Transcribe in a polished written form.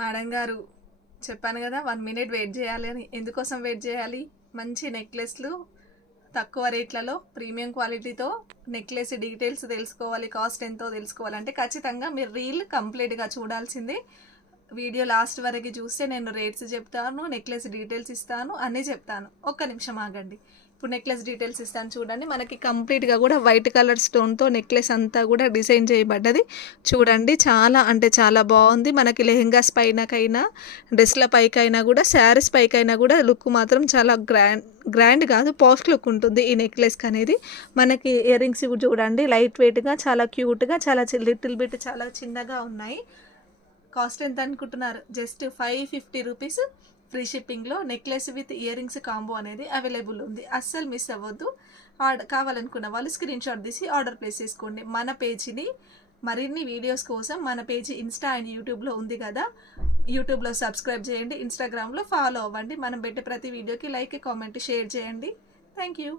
Madam గారు చెప్పాను కదా 1 మినిట్ వెయిట్ చేయాలి అని. ఎందుకోసం వెయిట్ చేయాలి? మంచి నెక్లెస్లు తక్కువ రేట్లలో ప్రీమియం క్వాలిటీతో నెక్లెస్ డీటెయిల్స్ తెలుసుకోవాలి, కాస్ట్ ఎంతో తెలుసుకోవాలంటే ఖచ్చితంగా మీరు రీల్ కంప్లీట్గా చూడాల్సిందే. వీడియో లాస్ట్ వరకు చూస్తే నేను రేట్స్ చెప్తాను, నెక్లెస్ డీటెయిల్స్ ఇస్తాను, అన్నీ చెప్తాను. ఒక్క నిమిషం ఆగండి. ఇప్పుడు నెక్లెస్ డీటెయిల్స్ ఇస్తాను చూడండి. మనకి కంప్లీట్గా కూడా వైట్ కలర్ స్టోన్తో నెక్లెస్ అంతా కూడా డిజైన్ చేయబడ్డది. చూడండి చాలా అంటే చాలా బాగుంది. మనకి లెహెంగాస్ పైనకైనా, డ్రెస్ల పైకైనా కూడా, శారీస్ పైకైనా కూడా లుక్ మాత్రం చాలా గ్రాండ్ కాదు, పాస్ట్ లుక్ ఉంటుంది ఈ నెక్లెస్కి అనేది. మనకి ఇయర్ రింగ్స్ చూడండి, లైట్ వెయిట్గా, చాలా క్యూట్గా, చాలా లిటిల్ బిట్ చాలా చిన్నగా ఉన్నాయి. కాస్ట్ ఎంత అనుకుంటున్నారు? Just 550 rupees. ఫ్రీ షిప్పింగ్లో necklace with ear rings combo అనేది అవైలబుల్ ఉంది. అస్సలు మిస్ అవ్వద్దు. కావాలనుకున్న వాళ్ళు స్క్రీన్ షాట్ తీసి ఆర్డర్ ప్లేస్ చేసుకోండి. మన పేజీని మరిన్ని వీడియోస్ కోసం మన పేజీ ఇన్స్టా అండ్ యూట్యూబ్లో ఉంది కదా, యూట్యూబ్లో సబ్స్క్రైబ్ చేయండి, ఇన్స్టాగ్రామ్లో ఫాలో అవ్వండి. మనం పెట్టే ప్రతి వీడియోకి లైక్, కామెంట్, షేర్ చేయండి. Thank you.